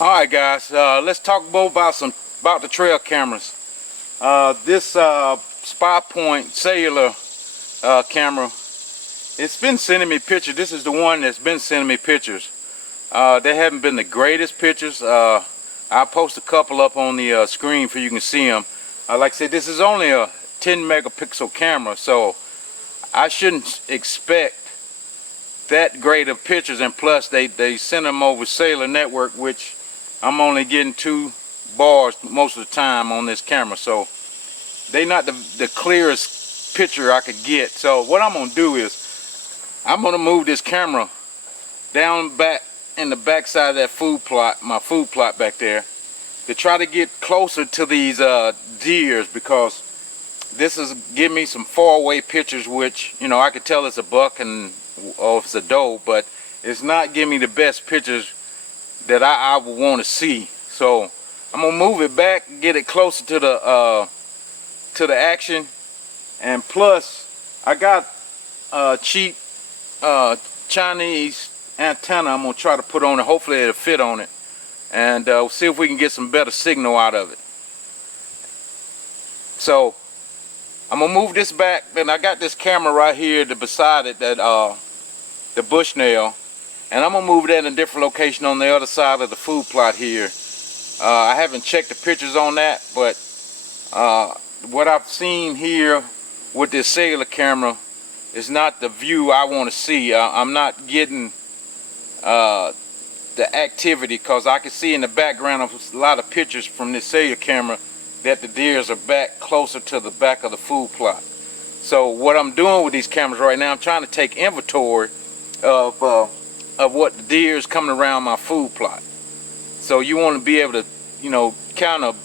Alright guys, let's talk more about the trail cameras. This Spy Point cellular camera, it's been sending me pictures. This is the one that's been sending me pictures. They haven't been the greatest pictures. I'll post a couple up on the screen for you can see them. Like I said, this is only a 10 megapixel camera, so I shouldn't expect that great of pictures, and plus they send them over cellular network, which I'm only getting 2 bars most of the time on this camera, so they not the clearest picture I could get. So what I'm gonna do is I'm gonna move this camera down back in the back side of that food plot, my food plot back there, to try to get closer to these deers, because this is giving me some far away pictures, which, you know, I could tell it's a buck or if it's a doe, but it's not giving me the best pictures that I would want to see. So I'm gonna move it back, get it closer to the action, and plus I got cheap Chinese antenna I'm gonna try to put on it. Hopefully it'll fit on it, and we'll see if we can get some better signal out of it. So I'm gonna move this back, and I got this camera right here beside it, that the Bushnell, and I'm gonna move that in a different location on the other side of the food plot here. I haven't checked the pictures on that, but what I've seen here with this cellular camera is not the view I want to see. I'm not getting the activity, because I can see in the background of a lot of pictures from this cellular camera that the deers are back closer to the back of the food plot. So what I'm doing with these cameras right now, I'm trying to take inventory of what the deer is coming around my food plot. So you want to be able to, you know, kind of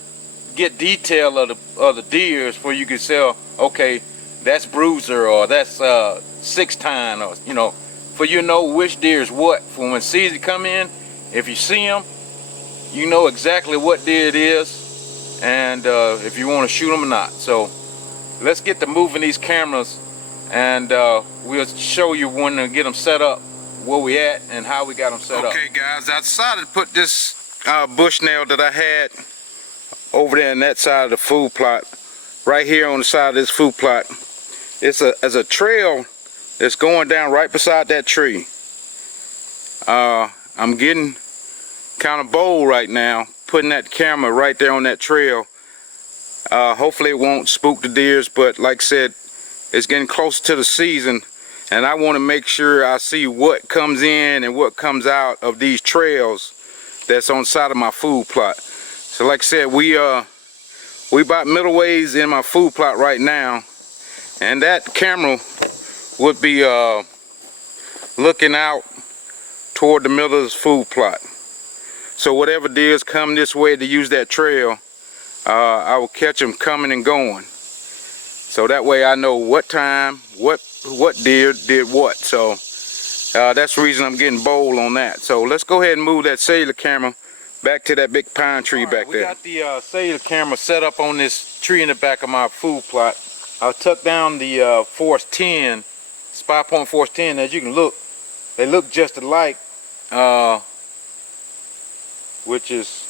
get detail of the deers, where you can say, okay, that's bruiser, or that's 6-tine, or, you know, for you know which deer is what. For when season come in, if you see them, you know exactly what deer it is, and if you want to shoot them or not. So let's get to moving these cameras, and we'll show you when to get them set up, where we at, and how we got them set up. Okay guys, I decided to put this Bushnell that I had over there on that side of the food plot, right here on the side of this food plot. It's a trail that's going down right beside that tree. I'm getting kind of bold right now, putting that camera right there on that trail. Hopefully it won't spook the deers, but like I said, it's getting close to the season, and I want to make sure I see what comes in and what comes out of these trails that's on the side of my food plot. So like I said, we about middle ways in my food plot right now, and that camera would be looking out toward the middle of this food plot. So whatever deers come this way to use that trail, I will catch them coming and going. So that way I know what time, what deer did what. So that's the reason I'm getting bold on that. So let's go ahead and move that cellular camera back to that big pine tree back there. We got the cellular camera set up on this tree in the back of my food plot. I tucked down the Force 10, Spy Point Force 10. As you can look, they look just alike, which is,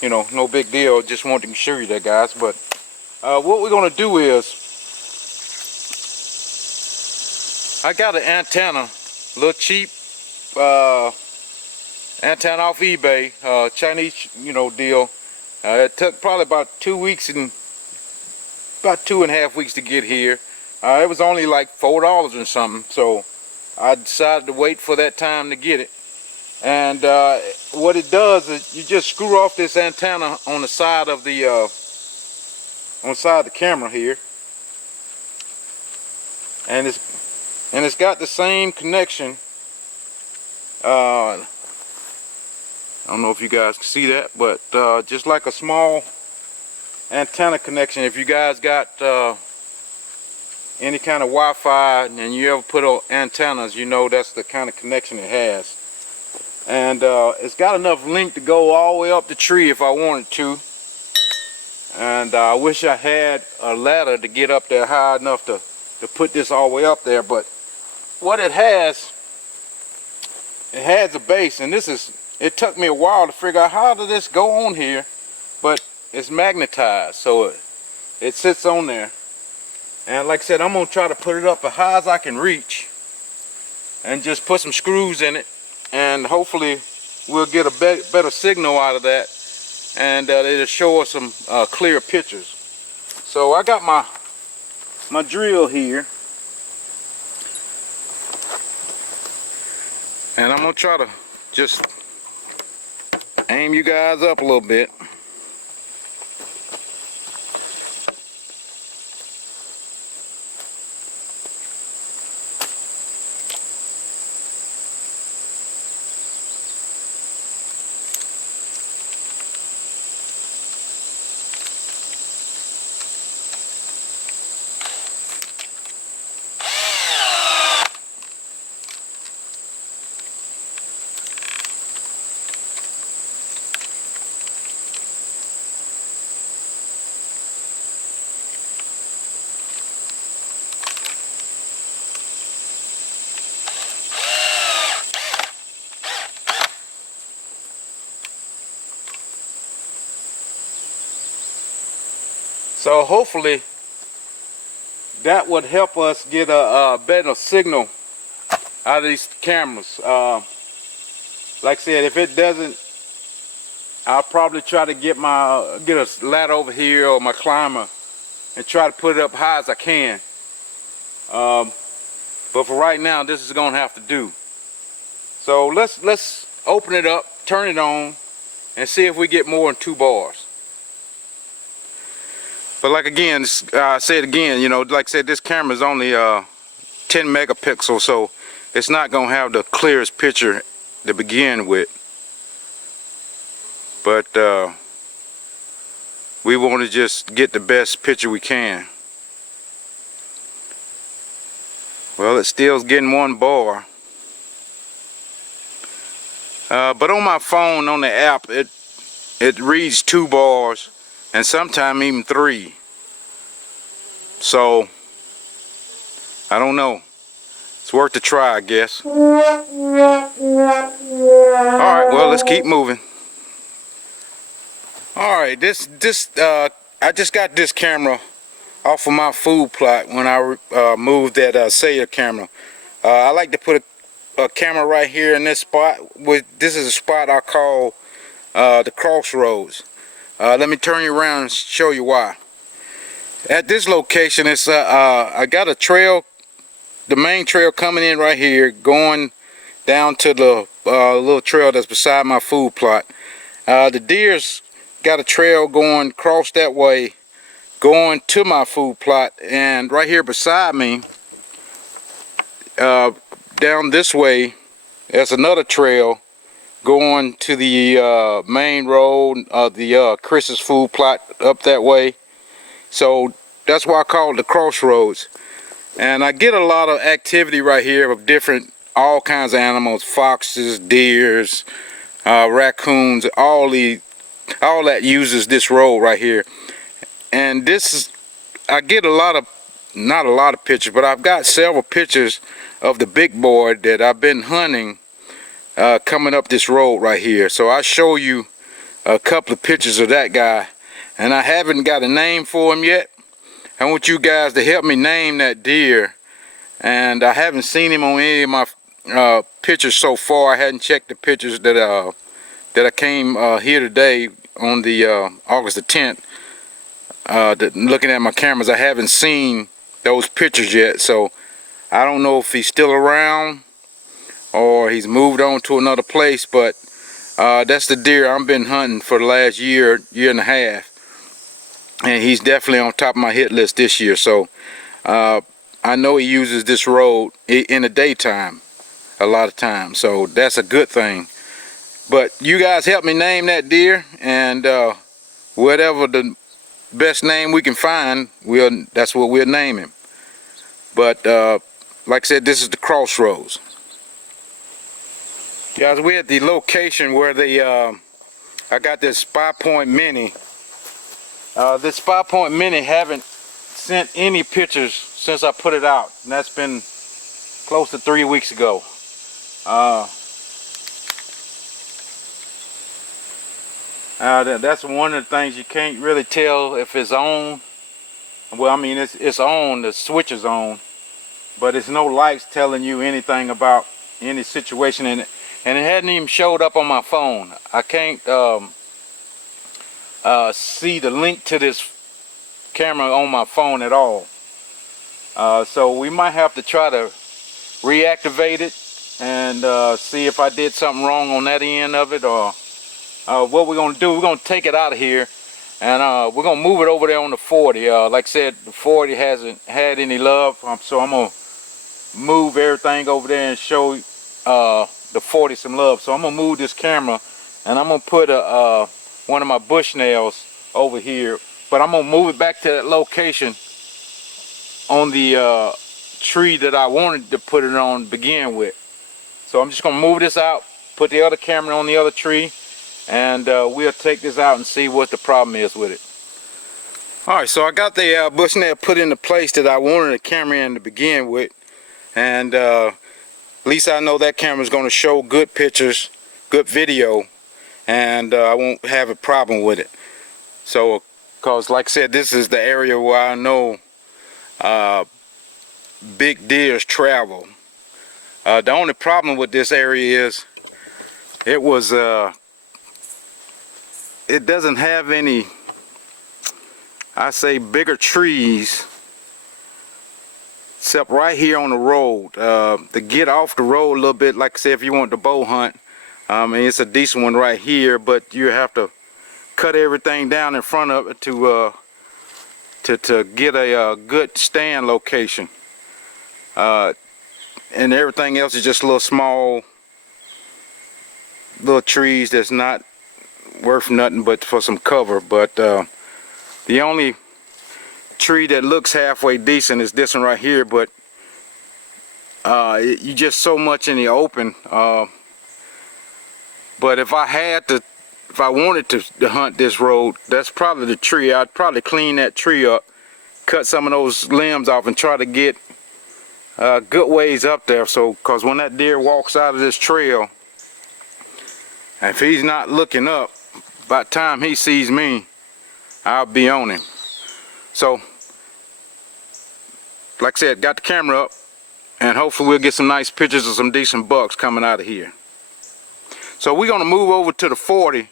you know, no big deal. Just wanted to show you that, guys. But what we're gonna do is, I got an antenna, a little cheap antenna off eBay, Chinese, you know, deal. It took probably about 2 weeks and about 2.5 weeks to get here. It was only like $4 or something, so I decided to wait for that time to get it. And what it does is you just screw off this antenna on the side of the camera here, and it's got the same connection. I don't know if you guys can see that, but just like a small antenna connection. If you guys got any kind of Wi-Fi and you ever put on antennas, you know that's the kind of connection it has. And it's got enough length to go all the way up the tree if I wanted to. And I wish I had a ladder to get up there high enough to put this all the way up there. But what it has a base, and this is it took me a while to figure out how did this go on here, but it's magnetized, so it sits on there. And like I said, I'm gonna try to put it up as high as I can reach and just put some screws in it, and hopefully we'll get a better signal out of that, and it'll show us some clear pictures. So I got my drill here, and I'm gonna try to just aim you guys up a little bit. So hopefully that would help us get a better signal out of these cameras. Like I said, if it doesn't, I'll probably try to get a ladder over here or my climber and try to put it up high as I can. But for right now, this is gonna have to do. So let's open it up, turn it on, and see if we get more than 2 bars. But like again, I said again, you know, like I said, this camera is only 10 megapixels, so it's not gonna have the clearest picture to begin with. But we want to just get the best picture we can. Well, it still's getting 1 bar. But on my phone, on the app, it reads 2 bars and sometimes even 3. So I don't know. It's worth a try, I guess. Alright, well, let's keep moving. Alright, I just got this camera off of my food plot when I moved that cellular camera. I like to put a camera right here in this spot. This is a spot I call the crossroads. Let me turn you around and show you why. At this location, it's I got a trail, the main trail coming in right here, going down to the little trail that's beside my food plot. The deer's got a trail going across that way, going to my food plot, and right here beside me, down this way, there's another trail going to the main road of the Chris's food plot up that way. So that's why I call it the crossroads. And I get a lot of activity right here of different, all kinds of animals, foxes, deers, raccoons, all that uses this road right here. And this is, I get a lot of, not a lot of pictures, but I've got several pictures of the big boy that I've been hunting coming up this road right here. So I'll show you a couple of pictures of that guy, and I haven't got a name for him yet. I want you guys to help me name that deer, and I haven't seen him on any of my pictures so far. I hadn't checked the pictures that I came here today on the August the 10th. Looking at my cameras, I haven't seen those pictures yet, so I don't know if he's still around or he's moved on to another place, but that's the deer I've been hunting for the last year and a half, and he's definitely on top of my hit list this year. So I know he uses this road in the daytime a lot of times, so that's a good thing. But you guys help me name that deer, and whatever the best name we can find, that's what we'll name him. But like I said, this is the crossroads. Guys, we're at the location where I got this Spy Point Mini. This Spy Point Mini haven't sent any pictures since I put it out, and that's been close to 3 weeks ago. That's one of the things you can't really tell if it's on. Well, I mean, it's on, the switch is on, but it's no lights telling you anything about any situation in it. And it hadn't even showed up on my phone. I can't see the link to this camera on my phone at all. So we might have to try to reactivate it and see if I did something wrong on that end of it, or what we're going to do. We're going to take it out of here, and we're going to move it over there on the 40. Like I said, the 40 hasn't had any love, so I'm going to move everything over there and show the 40 some love. So I'm going to move this camera, and I'm going to put one of my bush nails over here, but I'm going to move it back to that location on the tree that I wanted to put it on to begin with. So I'm just going to move this out, put the other camera on the other tree, and we'll take this out and see what the problem is with it. Alright, so I got the bush nail put in the place that I wanted the camera in to begin with, and at least I know that camera is going to show good pictures, good video, and I won't have a problem with it. So, because like I said, this is the area where I know big deers travel. The only problem with this area is it doesn't have any, I say, bigger trees except right here on the road. To get off the road a little bit, like I said, if you want to bow hunt, and it's a decent one right here, but you have to cut everything down in front of it to get a good stand location. And everything else is just little small little trees that's not worth nothing but for some cover. But the only tree that looks halfway decent is this one right here, but you just so much in the open. But if I wanted to hunt this road, that's probably the tree. I'd probably clean that tree up, cut some of those limbs off, and try to get good ways up there. So, because when that deer walks out of this trail, if he's not looking up, by the time he sees me, I'll be on him. So, like I said, got the camera up, and hopefully we'll get some nice pictures of some decent bucks coming out of here. So we're going to move over to the 40,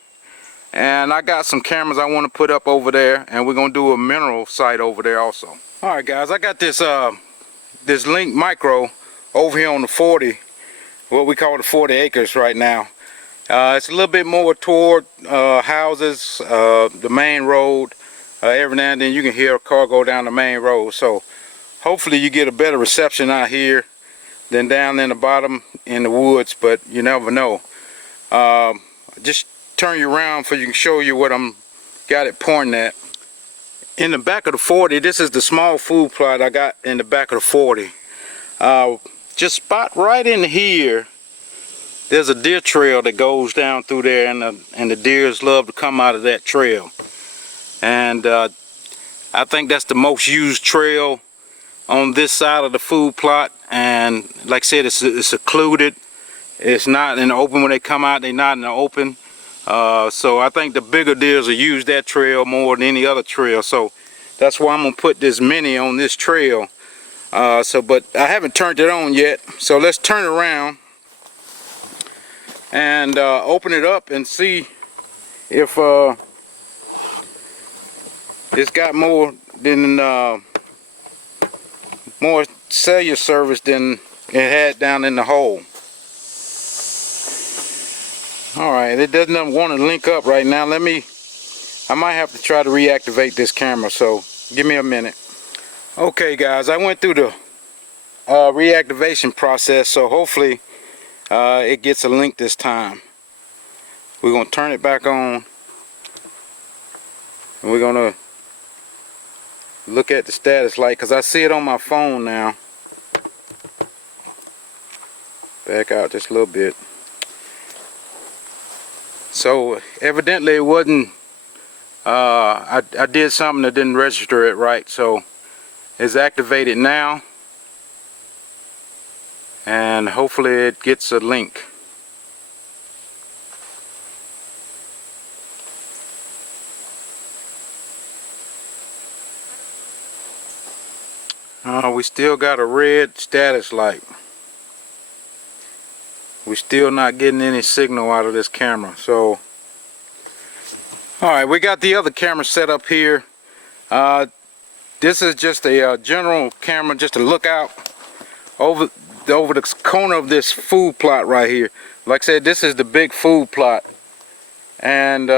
and I got some cameras I want to put up over there, and we're going to do a mineral site over there also. Alright guys, I got this this Link Micro over here on the 40, what we call the 40 acres right now. It's a little bit more toward houses, the main road. Every now and then you can hear a car go down the main road, so hopefully you get a better reception out here than down in the bottom in the woods, but you never know. Just turn you around so you can show you what I'm got it pointing at. In the back of the 40, this is the small food plot I got in the back of the 40. Just spot right in here, there's a deer trail that goes down through there, and the deers love to come out of that trail. And I think that's the most used trail on this side of the food plot. And like I said, it's secluded. It's not in the open. When they come out, they're not in the open. So I think the bigger deers will use that trail more than any other trail. So that's why I'm gonna put this mini on this trail. But I haven't turned it on yet. So let's turn it around and open it up and see if it's got more than more cellular service than it had down in the hole. Alright, it doesn't want to link up right now. I might have to try to reactivate this camera, so give me a minute. Okay guys, I went through the reactivation process, so hopefully it gets a link this time. We're going to turn it back on, and we're going to look at the status light, because I see it on my phone now. Back out just a little bit. So evidently it wasn't, I did something that didn't register it right, so it's activated now, and hopefully it gets a link. We still got a red status light. We're still not getting any signal out of this camera. So, alright, we got the other camera set up here. This is just a general camera, just to look out over the corner of this food plot right here. Like I said, this is the big food plot. And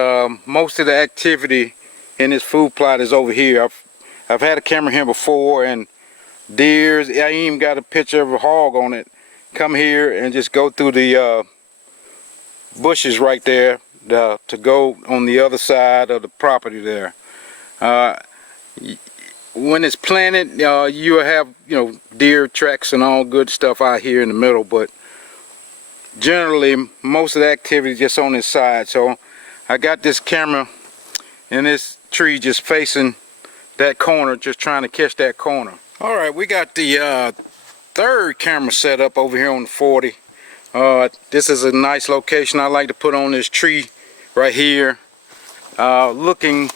most of the activity in this food plot is over here. I've had a camera here before, and deers, I even got a picture of a hog on it. Come here and just go through the bushes right there to go on the other side of the property there. When it's planted, you have, deer tracks and all good stuff out here in the middle, but generally most of the activity is just on this side. So I got this camera in this tree just facing that corner, just trying to catch that corner. Alright, we got the third camera set up over here on the 40. This is a nice location I like to put on this tree right here, looking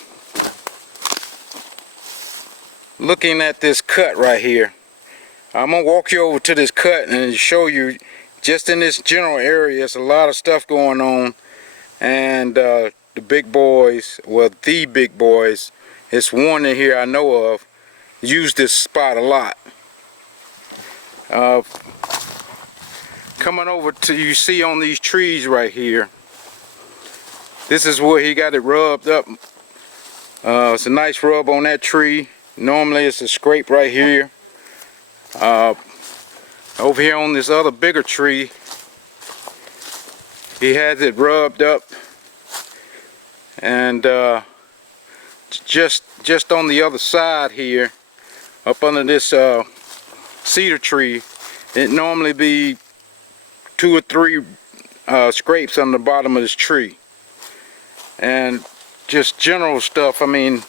at this cut right here. I'm gonna walk you over to this cut and show you, just in this general area, there's a lot of stuff going on. And the big boys, well, the big boys, it's one in here I know of, use this spot a lot. Coming over to, you see on these trees right here, this is where he got it rubbed up. It's a nice rub on that tree. Normally it's a scrape right here. Over here on this other bigger tree, he has it rubbed up. And just on the other side here, up under this cedar tree, it normally be 2 or 3 scrapes on the bottom of this tree. And just general stuff. I mean,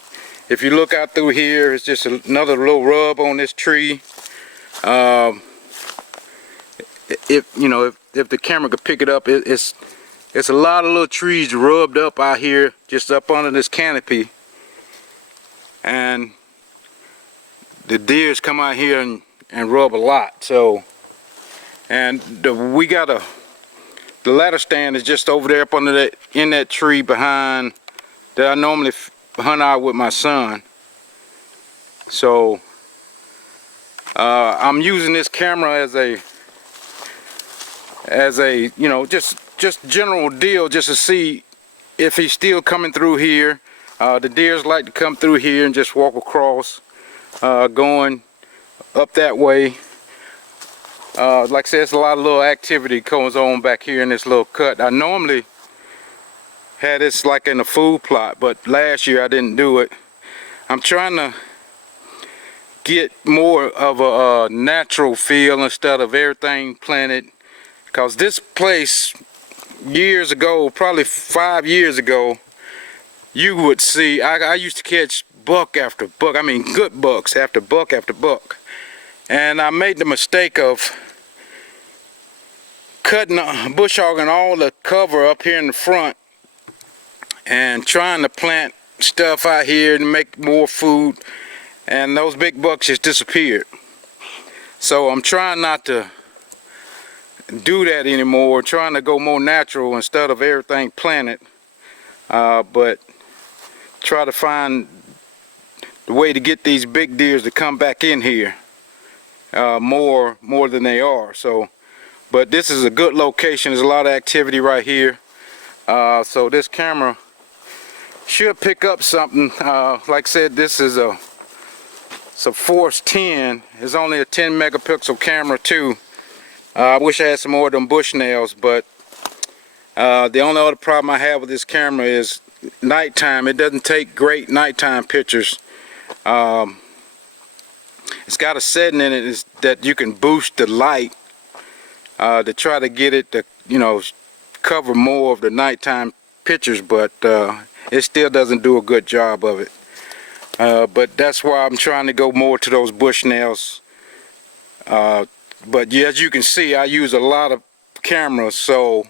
if you look out through here, it's just another little rub on this tree. If the camera could pick it up, it's a lot of little trees rubbed up out here, just up under this canopy. And the deers come out here and rub a lot. So, and we got the ladder stand is just over there up under that, in that tree behind that I normally hunt out with my son. So I'm using this camera as a just general deal, just to see if he's still coming through here. The deers like to come through here and just walk across, going up that way. Like I said, it's a lot of little activity goes on back here in this little cut. I normally had this like in a food plot, but last year I didn't do it. I'm trying to get more of a natural feel instead of everything planted, because this place years ago, probably 5 years ago, you would see, I used to catch buck after buck, I mean good bucks after buck after buck. And I made the mistake of cutting, bush hogging all the cover up here in the front and trying to plant stuff out here to make more food, and those big bucks just disappeared. So I'm trying not to do that anymore, trying to go more natural instead of everything planted, but try to find the way to get these big deers to come back in here more than they are. So, but this is a good location. There's a lot of activity right here, so this camera should pick up something. Like I said, this is a Force 10. It's only a 10 megapixel camera too. I wish I had some more of them Bushnells, but the only other problem I have with this camera is nighttime. It doesn't take great nighttime pictures. It's got a setting in it that you can boost the light to try to get it to, cover more of the nighttime pictures, but it still doesn't do a good job of it. But that's why I'm trying to go more to those Bushnells. But yeah, as you can see, I use a lot of cameras, so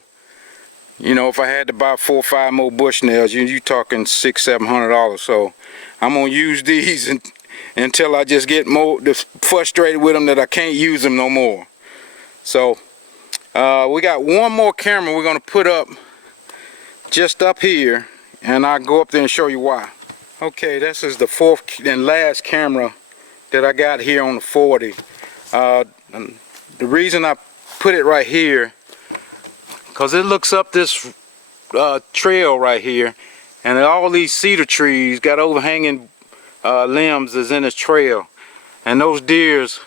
if I had to buy 4 or 5 more Bushnells, you're talking $600-700. So I'm gonna use these until I just get more frustrated with them that I can't use them no more. So we got one more camera we're gonna put up just up here, and I'll go up there and show you why. Okay, this is the fourth and last camera that I got here on the 40. The reason I put it right here, because it looks up this trail right here, and all these cedar trees got overhanging limbs is in this trail, and those deers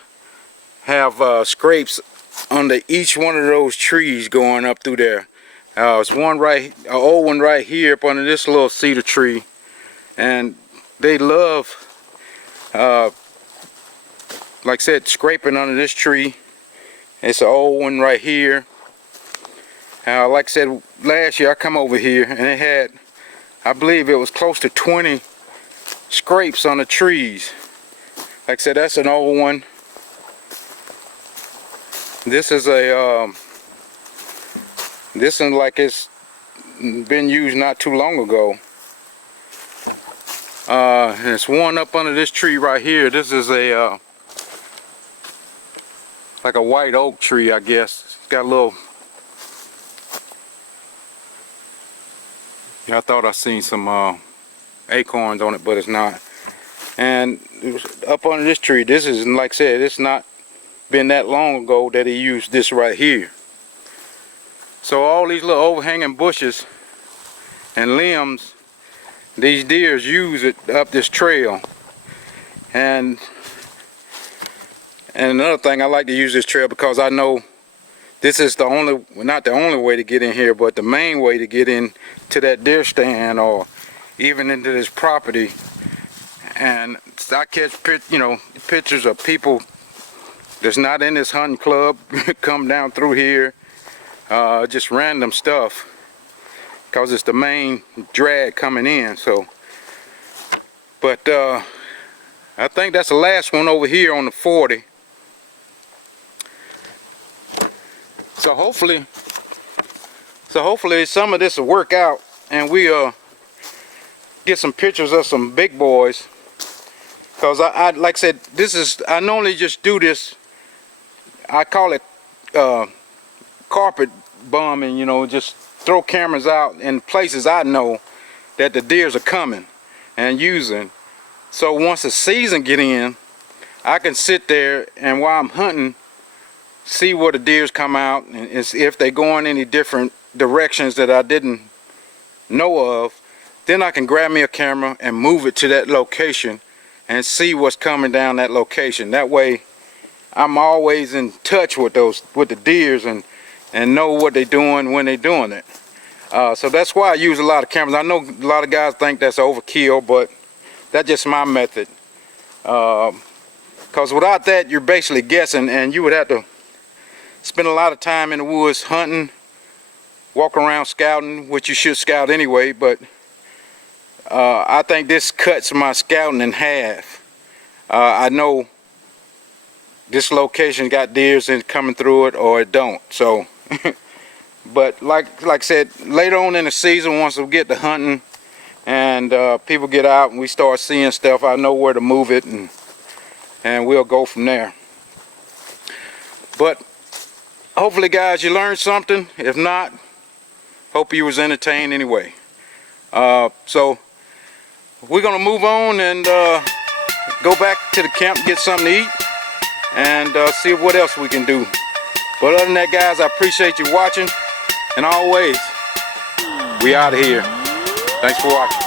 have scrapes under each one of those trees going up through there. There's one an old one right here up under this little cedar tree, and they love, like I said, scraping under this tree. It's an old one right here. Like I said, last year I come over here and it had, I believe it was close to 20 scrapes on the trees. Like I said, that's an old one. This is a, this one like it's been used not too long ago. And it's one up under this tree right here. This is a, like a white oak tree, I guess. It's got a little, yeah, I thought I seen some acorns on it, but it's not. And it was up under this tree. This is, like I said, it's not been that long ago that he used this right here. So all these little overhanging bushes and limbs, these deers use it up this trail. And another thing, I like to use this trail because I know this is the only, not the only way to get in here, but the main way to get in to that deer stand or even into this property. And I catch pictures of people that's not in this hunting club come down through here, just random stuff, because it's the main drag coming in. So, but I think that's the last one over here on the 40. So hopefully some of this will work out, and we get some pictures of some big boys. Because I like I said, I normally just do this. I call it carpet bombing, just throw cameras out in places I know that the deers are coming and using. So once the season get in, I can sit there and while I'm hunting, see where the deers come out, and if they go in any different directions that I didn't know of, then I can grab me a camera and move it to that location and see what's coming down that location. That way I'm always in touch with the deers and know what they're doing when they're doing it. So that's why I use a lot of cameras. I know a lot of guys think that's overkill, but that's just my method. Because without that, you're basically guessing, and you would have to spend a lot of time in the woods hunting, walk around scouting, which you should scout anyway, but I think this cuts my scouting in half. I know this location got deers in coming through it, or it don't. So, but like I said, later on in the season, once we get to hunting and people get out and we start seeing stuff, I know where to move it, and we'll go from there. But hopefully, guys, you learned something. If not, hope you was entertained anyway. So we're gonna move on and go back to the camp, get something to eat, and see what else we can do. But other than that, guys, I appreciate you watching, and always, we out of here. Thanks for watching.